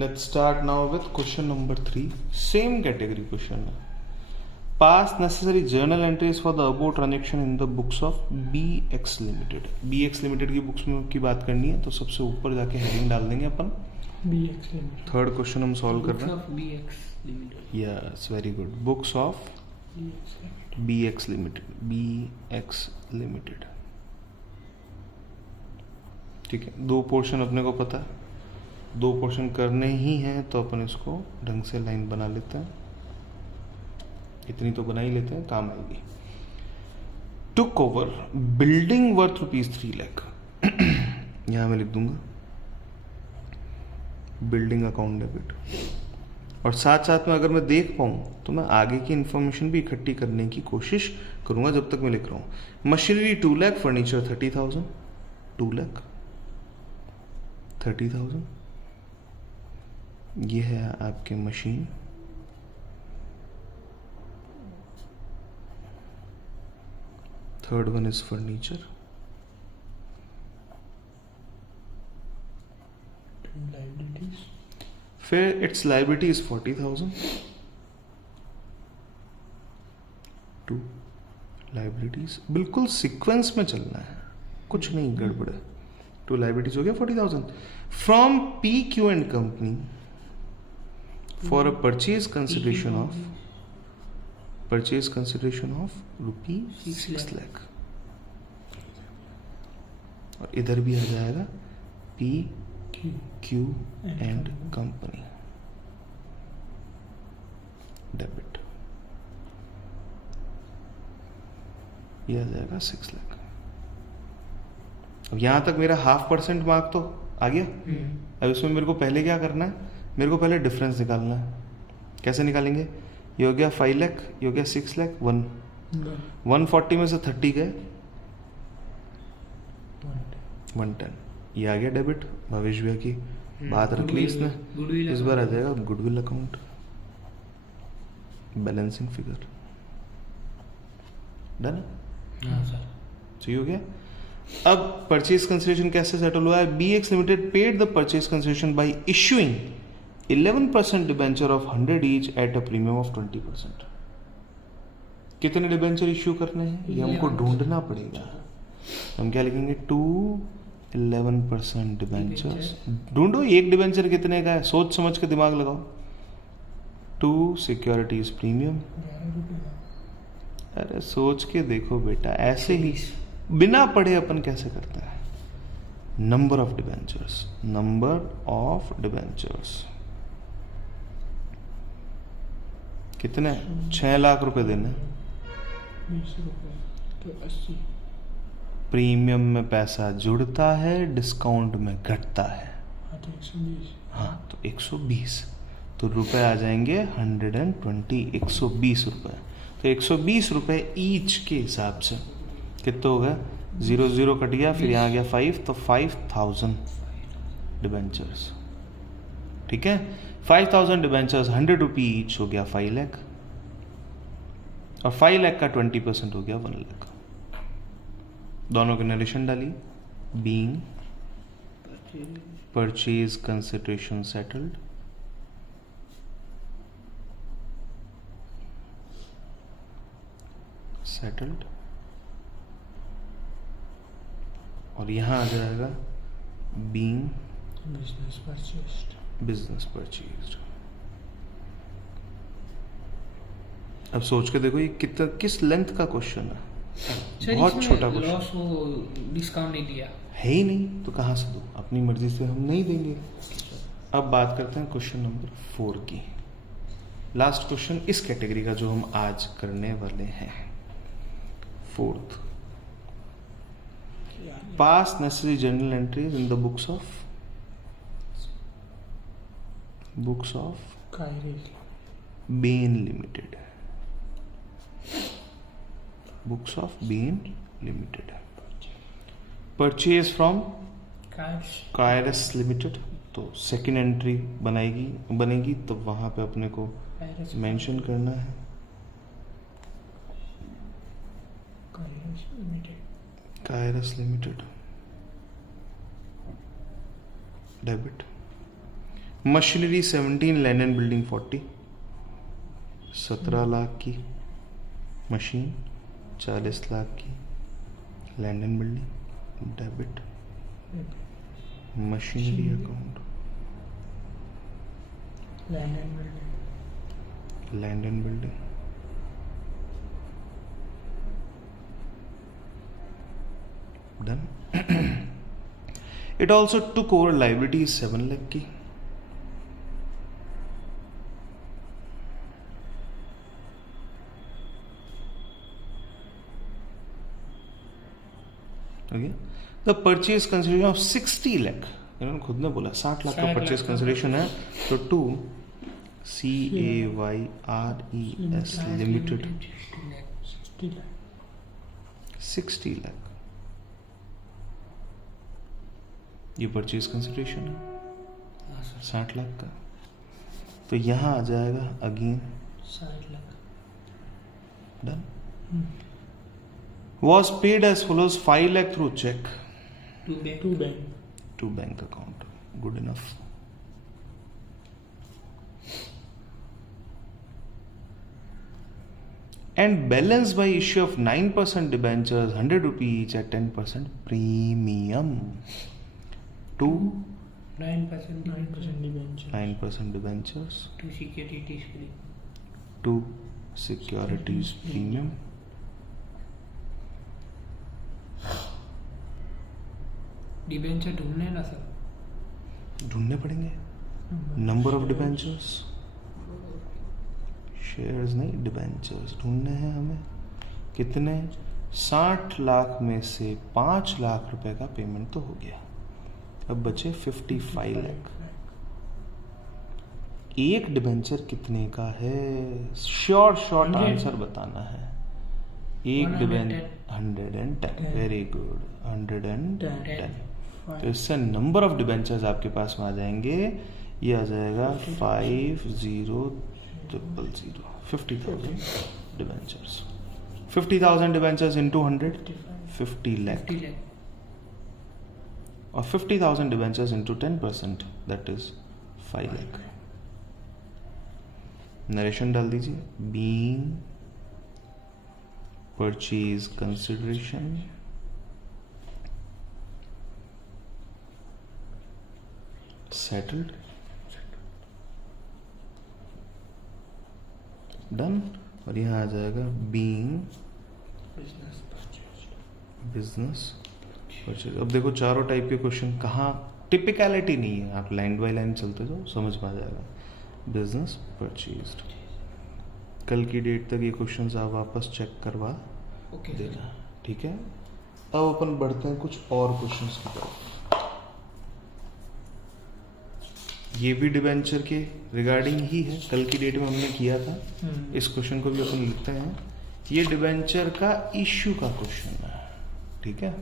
Let's start now with question number 3. Same category question है. Pass necessary journal entries for the above transaction in the books of BX Limited. BX Limited की books में की बात करनी है तो सबसे ऊपर जाके हेडिंग डाल देंगे अपन BX Limited. थर्ड क्वेश्चन हम सॉल्व कर रहे हैं. BX Limited. Yes, very good. Books of BX Limited. BX Limited. ठीक है, दो पोर्शन अपने को पता है, दो पोर्शन करने ही हैं तो अपन इसको ढंग से लाइन बना लेते हैं. इतनी तो बना ही लेते हैं, काम आएगी. Took over building worth ₹3 lakh. यहां मैं लिख दूंगा बिल्डिंग अकाउंट डेबिट, और साथ साथ में अगर मैं देख पाऊं तो मैं आगे की इंफॉर्मेशन भी इकट्ठी करने की कोशिश करूंगा जब तक मैं लिख रहा हूं. Machinery 2 lakh, furniture 30,000. 2 लाख 30,000. ये है आपके machine. Third one is furniture. फिर इट्स लाइबिलिटी इज 40,000. 2 लाइबिलिटीज. बिल्कुल सीक्वेंस में चलना है, कुछ नहीं गड़बड़ है. 2 लाइबिलिटीज हो गया 40,000. From PQ and company for a purchase consideration of ₹6 lakh. और इधर भी आ जाएगा PQ एंड कंपनी डेबिट. ये आ जाएगा 6 लाख. अब यहां तक मेरा 0.5% मार्क तो आ गया. अब इसमें मेरे को पहले क्या करना है, मेरे को पहले डिफरेंस निकालना है. कैसे निकालेंगे? ये हो गया 5 लाख, ये हो गया 6 लाख. 140 में से 30 गए 110. ये आ गया डेबिट. भविष्य भैया की बात रख ली इसने. इस बार आ जाएगा goodwill account, balancing figure. Done. सही हो गया. अब परचेज कंसिडरेशन कैसे सेटल हुआ है? BX limited paid the purchase consideration bye issuing 11% debenture of 100 each at a premium of 20%. कितने डिबेंचर इश्यू करने हैं ये हमको ढूंढना पड़ेगा. हम क्या लिखेंगे? 2 11% डिबेंचर्स. ढूंढो एक डिबेंचर कितने का है, सोच समझ के दिमाग लगाओ. 2 सिक्योरिटीज प्रीमियम. अरे सोच के देखो बेटा, ऐसे ही बिना पढ़े अपन कैसे करते हैं? नंबर ऑफ डिबेंचर्स कितने? 6 लाख रुपए देने. प्रीमियम में पैसा जुड़ता है, डिस्काउंट में घटता है. हाँ तो 120. तो रुपए आ जाएंगे 120. 120 रुपए. तो 120 रुपए ईच के हिसाब से कितना हो गया? 0 कट गया, फिर यहाँ गया 5, तो 5,000 डिबेंचर्स. ठीक है, 5,000 डिबेंचर्स 100 रुपी ईच हो गया 5 लाख, और 5 लाख का 20% हो गया 1 लाख. दोनों की नरेशन डाली. बीइंग परचेज कंसिडरेशन सेटल्ड, और यहां आ जाएगा बीइंग बिजनेस परचेज्ड. अब सोच के देखो ये कितना किस लेंथ का क्वेश्चन है. बहुत छोटा क्वेश्चन. डिस्काउंट नहीं दिया है ही नहीं तो कहां से दो? अपनी मर्जी से हम नहीं देंगे. अब बात करते हैं क्वेश्चन नंबर 4 की. लास्ट क्वेश्चन इस कैटेगरी का जो हम आज करने वाले हैं. 4th, pass necessary journal entries in the books of Bain Limited. Books of Bain Limited. Purchase from Kairos Limited. तो सेकेंड एंट्री बनेगी तो वहां पे अपने को मेंशन करना है Kairos Limited. Debit. Machinery 17, land and building 40, 17 lakh की मशीन, 40 लाख की land and building, debit machinery account, land and building, done. It also took over liabilities 7 lakh की. Okay. The purchase consideration of 60 lakh, इन्होंने खुद ने बोला 60 लाख का परचेज कंसिडरेशन है, तो टू CAYRES लिमिटेड 60 लाख ये परचेज कंसिडरेशन है 60 लाख का. तो यहां आ जाएगा again 60 lakh. Done. Was paid as follows: 5 lakh through check to bank account. Good enough. And balance by issue of 9% debentures, 100 rupee each at 10% premium to 9% debentures. 9% debentures To to securities securities premium. Debenture ढूंढने ना sir, ढूंढने पड़ेंगे. Number of debentures, shares नहीं, debentures ढूंढने हैं हमें. कितने? 60 लाख में से 5 लाख रुपए का पेमेंट तो हो गया, अब बचे 55 लाख. एक डिबेंचर कितने का है? शॉर्ट आंसर बताना है. एक डिबेंचर 110. Very good, 110. तो इससे नंबर ऑफ डिबेंचर्स आपके पास में आ जाएंगे. ये आ जाएगा 50,000, 50,000 डिबेंचर्स. 50,000 debentures into 100, 50 lakh. और 50,000 debentures into 10%, that is 5 lakh. Narration डाल दीजिए. Being purchase consideration settled. Done. और यहां आ जाएगा बीइंग बिजनेस परचेज. अब देखो चारों टाइप के क्वेश्चन, कहाँ टिपिकलिटी नहीं है, आप लाइन बाय लाइन चलते जाओ, समझ में आ जाएगा. Business purchased. कल की डेट तक ये क्वेश्चंस आप वापस चेक करवा देना, ठीक है. अब अपन बढ़ते हैं कुछ और क्वेश्चंस की तरफ. ये भी डिबेंचर के रिगार्डिंग ही है, कल की डेट में हमने किया था. इस क्वेश्चन को भी अपन लिखते हैं. ये डिबेंचर का इश्यू का क्वेश्चन है, ठीक है.